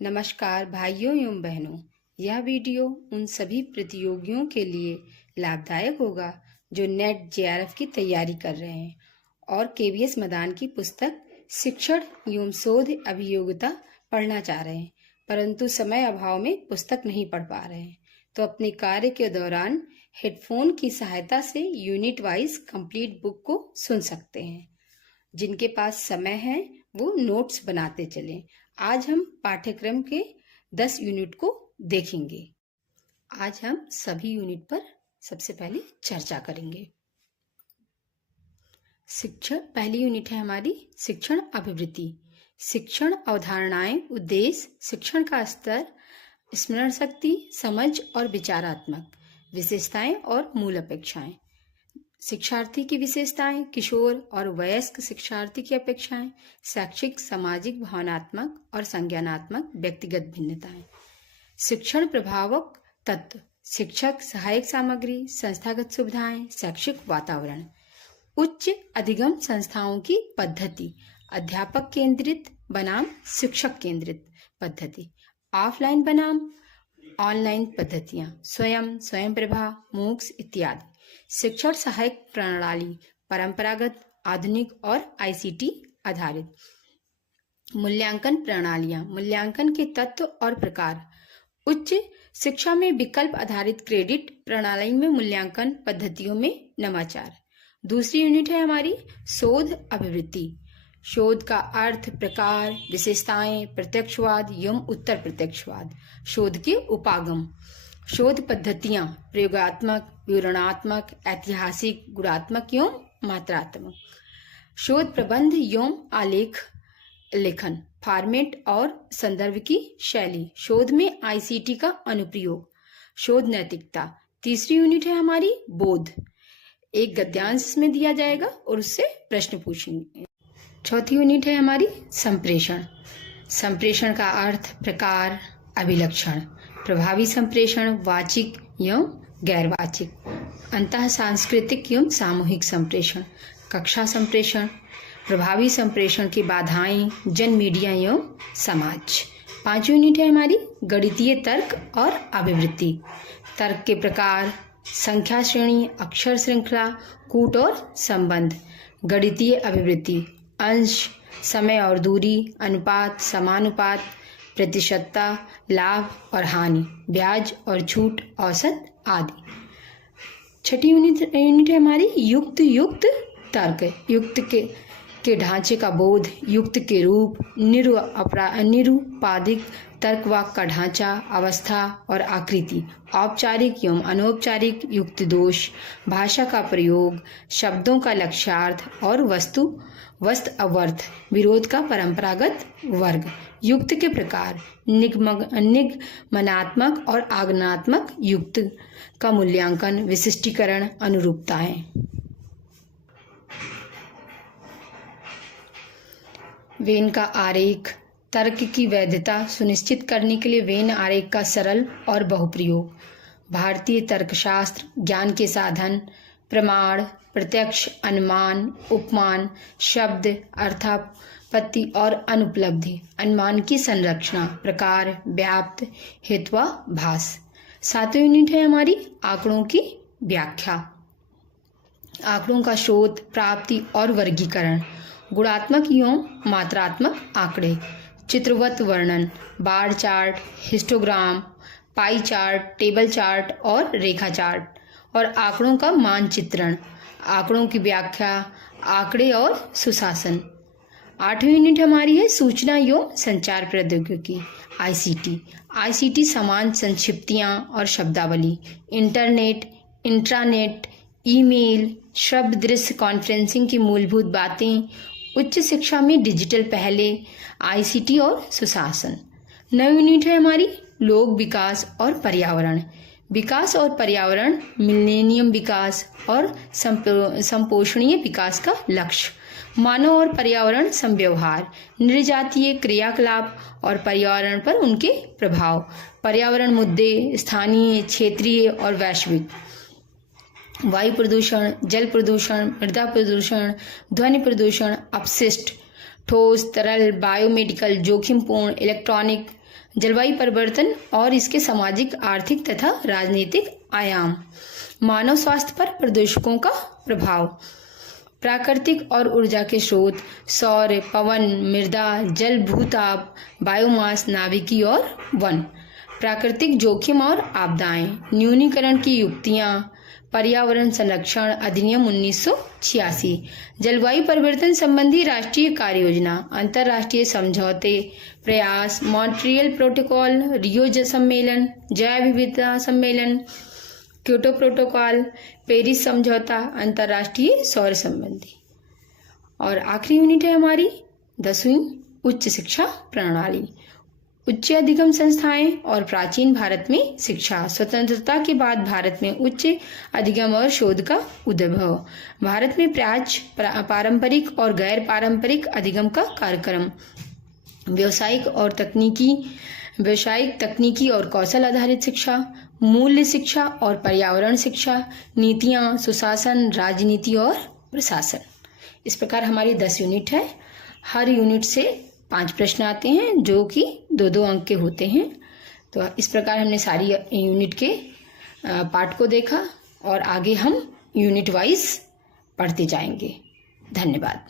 नमस्कार भाइयों एवं बहनों। यह वीडियो उन सभी प्रतियोगियों के लिए लाभदायक होगा जो नेट जेआरएफ की तैयारी कर रहे हैं और केवीएस मदान की पुस्तक शिक्षण एवं शोध अभियोगिता पढ़ना चाह रहे हैं, परंतु समय अभाव में पुस्तक नहीं पढ़ पा रहे हैं। तो अपने कार्य के दौरान हेडफोन की सहायता से यूनिट वाइज कंप्लीट बुक को सुन सकते हैं। जिनके पास समय है वो नोट्स बनाते चलें। आज हम पाठ्यक्रम के 10 यूनिट को देखेंगे। आज हम सभी यूनिट पर सबसे पहले चर्चा करेंगे। शिक्षण पहली यूनिट है हमारी शिक्षण अभिवृत्ति। शिक्षण अवधारणाएं, उद्देश्य, शिक्षण का स्तर, स्मरण शक्ति, समझ और विचारात्मक विशेषताएं और मूल अपेक्षाएं। शिक्षार्थी की विशेषताएं, किशोर और वयस्क शिक्षार्थी की अपेक्षाएं, शैक्षिक, सामाजिक, भावनात्मक और संज्ञानात्मक व्यक्तिगत भिन्नताएं। शिक्षण प्रभावक तत्व, शिक्षक, सहायक सामग्री, संस्थागत सुविधाएं, शैक्षिक वातावरण। उच्च अधिगम संस्थाओं की पद्धति, अध्यापक केंद्रित बनाम शिक्षक केंद्रित पद्धति, ऑफलाइन बनाम ऑनलाइन पद्धतियां, स्वयं प्रभा, मूक्स इत्यादि। शिक्षण सहायक प्रणाली, परंपरागत, आधुनिक और आईसीटी आधारित। मूल्यांकन प्रणालियां, मूल्यांकन के तत्व और प्रकार। उच्च शिक्षा में विकल्प आधारित क्रेडिट प्रणाली में मूल्यांकन पद्धतियों में नवाचार। दूसरी यूनिट है हमारी शोध अभिवृत्ति। शोध का अर्थ, प्रकार, विशेषताएं, प्रत्यक्षवाद एवं उत्तर प्रत्यक्षवाद। शोध के उपागम। शोध पद्धतियां, प्रयोगात्मक, विवरणात्मक, ऐतिहासिक, गुणात्मक एवं मात्रात्मक। शोध प्रबंध एवं आलेख लेखन, फॉर्मेट और संदर्भ की शैली। शोध में आईसीटी का अनुप्रयोग। शोध नैतिकता। तीसरी यूनिट है हमारी बोध। एक गद्यांश इसमें दिया जाएगा और उससे प्रश्न पूछेंगे। चौथी यूनिट है हमारी संप्रेषण। संप्रेषण का अर्थ, प्रकार, अभिलक्षण। प्रभावी संप्रेषण, वाचिक एवं गैर वाचिक। अंतः सांस्कृतिक एवं सामूहिक संप्रेषण। कक्षा संप्रेषण। प्रभावी संप्रेषण की बाधाएं, जन मीडिया एवं समाज। पांचवी यूनिट है हमारी गणितीय तर्क और अभिवृत्ति। तर्क के प्रकार, संख्या श्रेणी, अक्षर श्रृंखला, कूट और संबंध। गणितीय अभिवृत्ति, अंश, समय और दूरी, अनुपात, समानुपात, प्रतिशतता, लाभ और हानि, ब्याज और छूट, औसत आदि। छठी यूनिट है हमारी युक्त तर्क। युक्त के ढांचे का बोध, युक्त के रूप, निरूपाधिक तर्क वाक्य का ढांचा, अवस्था और आकृति, औपचारिक एवं अनौपचारिक युक्त दोष, भाषा का प्रयोग, शब्दों का लक्ष्यार्थ और वस्तु अवर्थ, विरोध का परंपरागत वर्ग। युक्त के प्रकार, निगमनात्मक और आगमनात्मक युक्त का मूल्यांकन, विशिष्टीकरण, अनुरूपताएं। वेन का आरेख, तर्क की वैधता सुनिश्चित करने के लिए वेन आरेख का सरल और बहुप्रयोग। भारतीय तर्कशास्त्र, ज्ञान के साधन, प्रमाण, प्रत्यक्ष, अनुमान, उपमान, शब्द, अर्थापत्ति और अनुपलब्धि, अनुमान की संरचना, प्रकार, व्याप्त, हेत्वाभास। सातवीं यूनिट है हमारी आंकड़ों की व्याख्या। आंकड़ों का शोध, प्राप्ति और वर्गीकरण। गुणात्मक एवं मात्रात्मक आंकड़े, चित्रवत वर्णन, bar chart, histogram, pie chart, table chart और रेखा चार्ट। और आंकड़ों का मानचित्रण, आंकड़ों की व्याख्या, आंकड़े और सुशासन। आठवीं यूनिट हमारी है सूचना एवं संचार प्रौद्योगिकी, आईसीटी। आईसीटी समान संक्षिप्तियां और शब्दावली, इंटरनेट, इंट्रानेट, ईमेल, शब्द दृश्य कॉन्फ्रेंसिंग की मूलभूत बातें, उच्च शिक्षा में डिजिटल पहले, आईसीटी और सुशासन। 9 यूनिट है हमारी लोक विकास और पर्यावरण। विकास और पर्यावरण, मिलेनियम विकास और संपोषणीय विकास का लक्ष्य, मानव और पर्यावरण समव्यवहार, नृजातीय क्रियाकलाप और पर्यावरण पर उनके प्रभाव, पर्यावरण मुद्दे, स्थानीय, क्षेत्रीय और वैश्विक, वायु प्रदूषण, जल प्रदूषण, मृदा प्रदूषण, ध्वनि प्रदूषण, अपशिष्ट, ठोस, तरल, बायोमेडिकल, जोखिमपूर्ण, इलेक्ट्रॉनिक, जलवायु परिवर्तन और इसके सामाजिक, आर्थिक तथा राजनीतिक आयाम। मानव स्वास्थ्य पर प्रदूषकों का प्रभाव। प्राकृतिक और ऊर्जा के स्रोत, सौर, पवन, मृदा, जल, भूताप, बायोमास, नाभिकीय और वन। प्राकृतिक जोखिम और आपदाएं। न्यूनीकरण की युक्तियां। पर्यावरण संरक्षण अधिनियम 1986। जलवायु परिवर्तन संबंधी राष्ट्रीय कार्य योजना। अंतर्राष्ट्रीय समझौते, प्रयास, मॉन्ट्रियल प्रोटोकॉल, रियो सम्मेलन, जैव विविधता सम्मेलन, क्योटो प्रोटोकॉल, पेरिस समझौता, अंतर्राष्ट्रीय सौर संबंधी। और आखिरी यूनिट है हमारी 10वीं, उच्च शिक्षा प्रणाली। उच्च अधिगम संस्थाएं और प्राचीन भारत में शिक्षा। स्वतंत्रता के बाद भारत में उच्च अधिगम और शोध का उद्भव। भारत में पारंपरिक और गैर पारंपरिक अधिगम का कार्यक्रम। व्यावसायिक तकनीकी और कौशल आधारित शिक्षा, मूल्य शिक्षा और पर्यावरण शिक्षा, नीतियां, सुशासन, राजनीति और प्रशासन। इस प्रकार हमारी 10 यूनिट है। हर यूनिट से 5 प्रश्न आते हैं जो कि 2-2 अंक के होते हैं। तो इस प्रकार हमने सारी यूनिट के पार्ट को देखा और आगे हम यूनिट वाइज पढ़ते जाएंगे। धन्यवाद।